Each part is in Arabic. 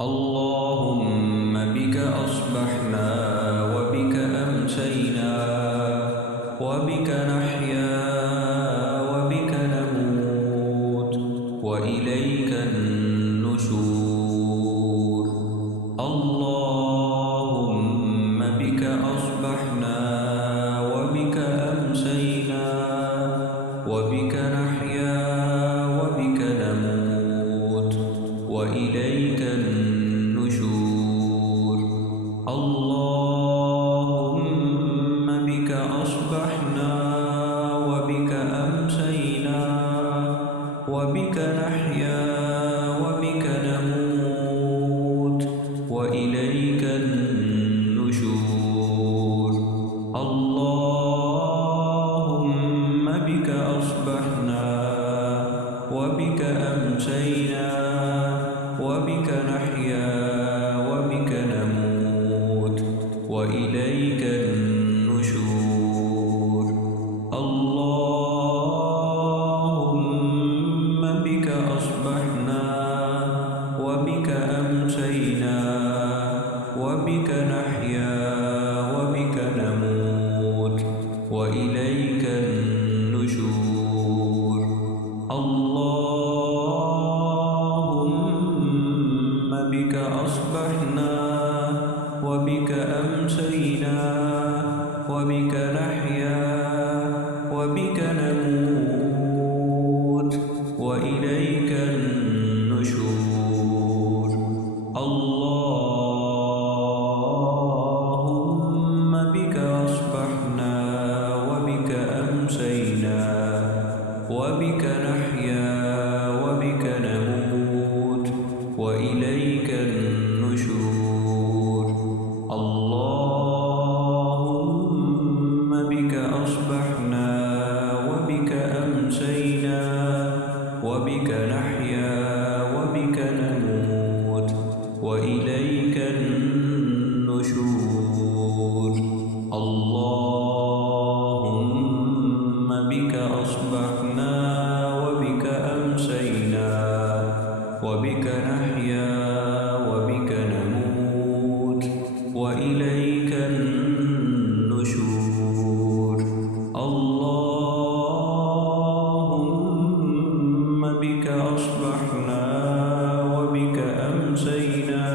اللهم بك أصبحنا وبك أمسينا وبك نحيا وبك نموت وإليك النشور. اللهم بك أصبحنا وبك أمسينا وبك نحيا وبك نموت وإليك النشور. اللهم بك أصبحنا وبك أمسينا وبك نحيا وبك نموت وإليك النشور. اللهم بك أصبحنا وبك أمسينا وبك نحيا وبك نموت وإليك النشور. اللهم بك أصبحنا وبك أمسينا وبك نحيا وبك نموت وإليك النشور. اللهم بك أصبحنا وبك أمسينا وبك نحيا وبك نموت وإليك النشور. اللهم بك أصبحنا وبك أمسينا وبك نحيا وبك نموت وإليك النشور. اللهم بك أصبحنا وبك أمسينا وبك نحيا وبك نموت وإليك النشور. اللهم بك أصبحنا وبك أمسينا وبك نحيا وبك نموت وإليك النشور. اللهم بك أصبحنا وبك أمسينا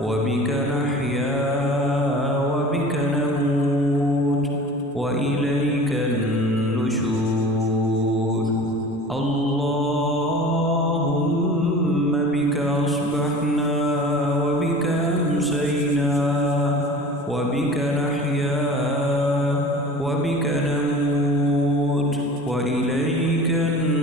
وبك نحيا وبك نموت وإليك النشور. اللهم بك أصبحنا وبك أمسينا وبك نحيا وبك نموت وإليك النشور.